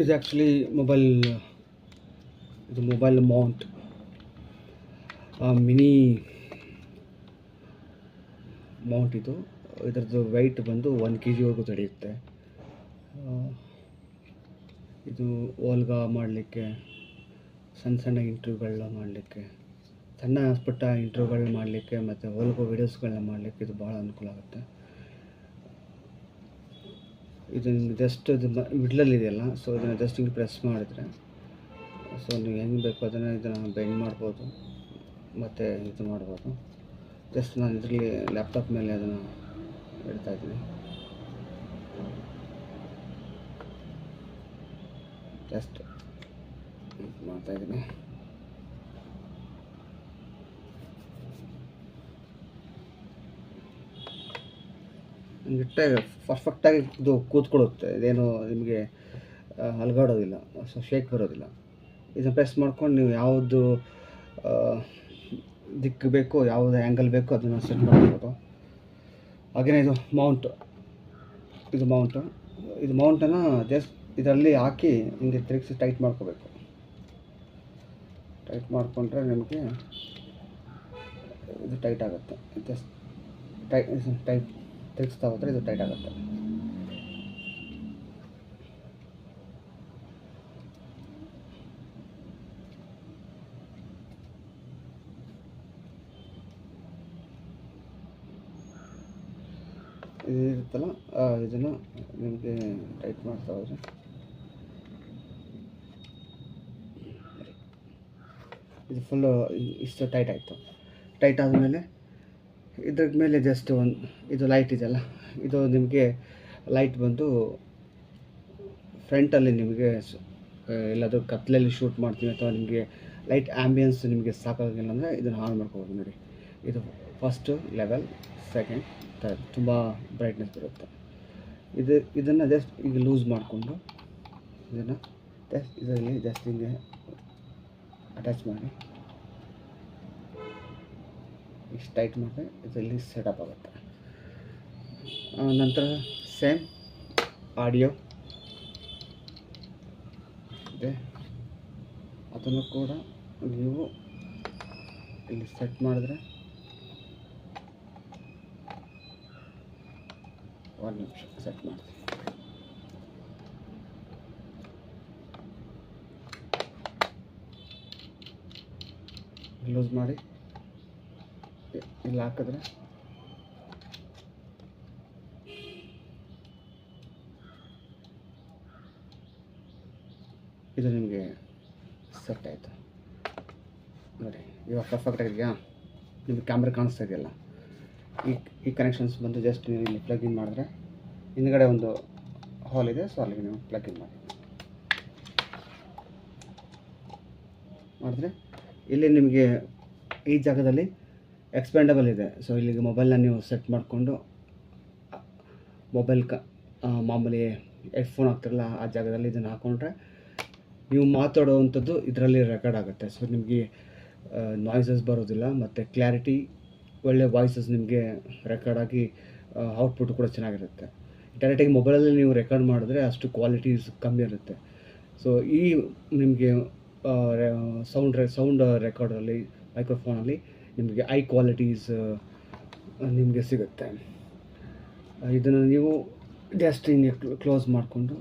is actually mobile mount, mini Mount ಇದು. ಇದರದ್ದು weight ಬಂದು 1 kg ತಡೆಯುತ್ತೆ. ಆ, ಇದು ಓಲ್ಗ ಮಾಡಲಿಕ್ಕೆ, ಸಣ್ಣ ಸಣ್ಣ ಇಂಟ್ರ್ಯೂಗಳನ್ನ ಮಾಡಲಿಕ್ಕೆ, ಸಣ್ಣ ಪುಟ್ಟ ಇಂಟ್ರ್ಯೂಗಳನ್ನ ಮಾಡಲಿಕ್ಕೆ ಮತ್ತು ಓಲ್ಗೋ ವೀಡಿಯೋಸ್ಗಳನ್ನ ಮಾಡಲಿಕ್ಕೆ ಇದು ಭಾಳ ಅನುಕೂಲ ಆಗುತ್ತೆ. ಇದು ನಿಮ್ಗೆ ಜಸ್ಟ್ ಇದು ಮಿಡ್ಲಲ್ಲಿ ಇದೆಯಲ್ಲ, ಸೊ ಇದನ್ನು ಜಸ್ಟ್ ಹಿಂಗೆ ಪ್ರೆಸ್ ಮಾಡಿದರೆ, ಸೊ ನೀವು ಹೆಂಗೆ ಬೇಕು ಇದನ್ನು ಬೆಂಡ್ ಮಾಡ್ಬೋದು ಮತ್ತು ಇದು ಮಾಡ್ಬೋದು. ಜಸ್ಟ್ ನಾನು ಇದರಲ್ಲಿ ಲ್ಯಾಪ್ಟಾಪ್ ಮೇಲೆ ಅದನ್ನು ಇಡ್ತಾಯಿದ್ದೀನಿ. ಜಸ್ಟ್ ಮಾಡ್ತಾಯಿದ್ದೀನಿ. ಇಟ್ಟಾಗ ಪರ್ಫೆಕ್ಟಾಗಿ ಇದು ಕೂತ್ಕೊಳ್ಳುತ್ತೆ. ಇದೇನು ನಿಮಗೆ ಅಲುಗಾಡೋದಿಲ್ಲ, ಸೊ ಶೇಕ್ ಬರೋದಿಲ್ಲ. ಇದನ್ನು ಪ್ರೆಸ್ ಮಾಡ್ಕೊಂಡು ನೀವು ಯಾವುದು ದಿಕ್ಕು ಬೇಕೋ, ಯಾವುದು ಆ್ಯಂಗಲ್ ಬೇಕೋ ಅದನ್ನು ಸೆಟ್ ಮಾಡ್ಬೋದು. ಹಾಗೆಯೇ ಇದು ಮೌಂಟನ್ನು ಜಸ್ಟ್ ಇದರಲ್ಲಿ ಹಾಕಿ ಹಿಂಗೆ ತಿರುಗಿಸಿ ಟೈಟ್ ಮಾಡ್ಕೋಬೇಕು. ಟೈಟ್ ಮಾಡಿಕೊಂಡ್ರೆ ನಿಮಗೆ ಇದು ಟೈಟ್ ಆಗುತ್ತೆ. ಜಸ್ಟ್ ಟೈಟ್ ತಿರುಗಿಸ್ತಾ ಹೋದರೆ ಇದು ಟೈಟ್ ಆಗುತ್ತೆ. ಇದಿರುತ್ತಲ್ಲ, ಇದನ್ನು ನಿಮಗೆ ಟೈಟ್ ಮಾಡ್ತಾ ಹೋದರೆ ಇದು ಫುಲ್ಲು ಇಷ್ಟು ಟೈಟ್ ಆಯಿತು. ಟೈಟ್ ಆದಮೇಲೆ ಇದ್ರ ಮೇಲೆ ಜಸ್ಟ್ ಇದು ಲೈಟ್ ಇದೆಯಲ್ಲ, ಇದು ನಿಮಗೆ ಲೈಟ್ ಬಂದು ಫ್ರಂಟಲ್ಲಿ ನಿಮಗೆ ಎಲ್ಲಾದರೂ ಕತ್ಲಲ್ಲಿ ಶೂಟ್ ಮಾಡ್ತೀವಿ ಅಥವಾ ನಿಮಗೆ ಲೈಟ್ ಆ್ಯಂಬಿಯನ್ಸ್ ನಿಮಗೆ ಸಾಕಾಗಿಲ್ಲ ಅಂದರೆ ಇದನ್ನು ಆನ್ ಮಾಡ್ಕೋಬೋದು. ನೋಡಿ, ಇದು ಫಸ್ಟು ಲೆವೆಲ್, ಸೆಕೆಂಡ್, ಥರ್ಡ್, ತುಂಬ ಬ್ರೈಟ್ನೆಸ್ ಬರುತ್ತೆ. ಇದನ್ನು ಜಸ್ಟ್ ಈಗ ಲೂಸ್ ಮಾಡಿಕೊಂಡು ಇದನ್ನು ಇದರಲ್ಲಿ ಜಸ್ಟ್ ಹಿಂಗೆ ಅಟ್ಯಾಚ್ ಮಾಡಿ ಇಷ್ಟು ಟೈಟ್ ಮಾಡಿದ್ರೆ ಇದರಲ್ಲಿ ಸೆಟಪ್ ಆಗುತ್ತೆ. ನಂತರ ಸೇಮ್ ಆಡಿಯೋ ಇದೆ, ಅದನ್ನು ಕೂಡ ನೀವು ಇಲ್ಲಿ ಸೆಟ್ ಮಾಡಿದ್ರೆ, ಒಂದು ನಿಮಿಷ ಸೆಟ್ ಮಾಡ್ತೀನಿ. ಲೂಸ್ ಮಾಡಿ ಇಲ್ಲಿ ಹಾಕಿದ್ರೆ ಇದು ನಿಮಗೆ ಸೆಟ್ ಆಯಿತು. ನೋಡಿ, ಇವಾಗ ಪರ್ಫೆಕ್ಟ್ ಆಗಿದೆಯಾ? ನಿಮಗೆ ಕ್ಯಾಮ್ರಾ ಕಾಣಿಸ್ತಾ ಇದೆಯಲ್ಲ, ಈ ಕನೆಕ್ಷನ್ಸ್ ಬಂದು ಜಸ್ಟ್ ನೀವು ಇಲ್ಲಿ ಪ್ಲಗ್ ಇನ್ ಮಾಡಿದ್ರೆ ಹಿಂದ್ಗಡೆ ಒಂದು ಹಾಲ್ ಇದೆ, ಸೊ ಅಲ್ಲಿಗೆ ನೀವು ಪ್ಲಗ್ ಇನ್ ಮಾಡಿದ್ರೆ ಇಲ್ಲಿ ನಿಮಗೆ ಈ ಜಾಗದಲ್ಲಿ ಎಕ್ಸ್ಪ್ಯಾಂಡಬಲ್ ಇದೆ. ಸೊ ಇಲ್ಲಿಗೆ ಮೊಬೈಲ್ನ ನೀವು ಸೆಟ್ ಮಾಡಿಕೊಂಡು ಮಾಮೂಲಿ ಹೆಡ್ಫೋನ್ ಹಾಕ್ತಿರಲ್ಲ ಆ ಜಾಗದಲ್ಲಿ ಇದನ್ನು ಹಾಕ್ಕೊಂಡ್ರೆ ನೀವು ಮಾತಾಡೋವಂಥದ್ದು ಇದರಲ್ಲಿ ರೆಕಾರ್ಡ್ ಆಗುತ್ತೆ. ಸೊ ನಿಮಗೆ ನಾಯ್ಸಸ್ ಬರೋದಿಲ್ಲ ಮತ್ತು ಕ್ಲಾರಿಟಿ, ಒಳ್ಳೆ ವಾಯ್ಸಸ್ ನಿಮಗೆ ರೆಕಾರ್ಡ್ ಆಗಿ ಔಟ್ಪುಟ್ ಕೂಡ ಚೆನ್ನಾಗಿರುತ್ತೆ. ಡೈರೆಕ್ಟಾಗಿ ಮೊಬೈಲಲ್ಲಿ ನೀವು ರೆಕಾರ್ಡ್ ಮಾಡಿದ್ರೆ ಅಷ್ಟು ಕ್ವಾಲಿಟೀಸ್ ಕಮ್ಮಿ ಇರುತ್ತೆ. ಸೊ ಈ ನಿಮಗೆ ಸೌಂಡ್ ರೆಕಾರ್ಡಲ್ಲಿ ಮೈಕ್ರೋಫೋನಲ್ಲಿ ನಿಮಗೆ ಹೈ ಕ್ವಾಲಿಟೀಸ್ ನಿಮಗೆ ಸಿಗುತ್ತೆ. ಇದನ್ನು ನೀವು ಜಸ್ಟ್ ಹಿಂಗೆ ಕ್ಲೋಸ್ ಮಾಡಿಕೊಂಡು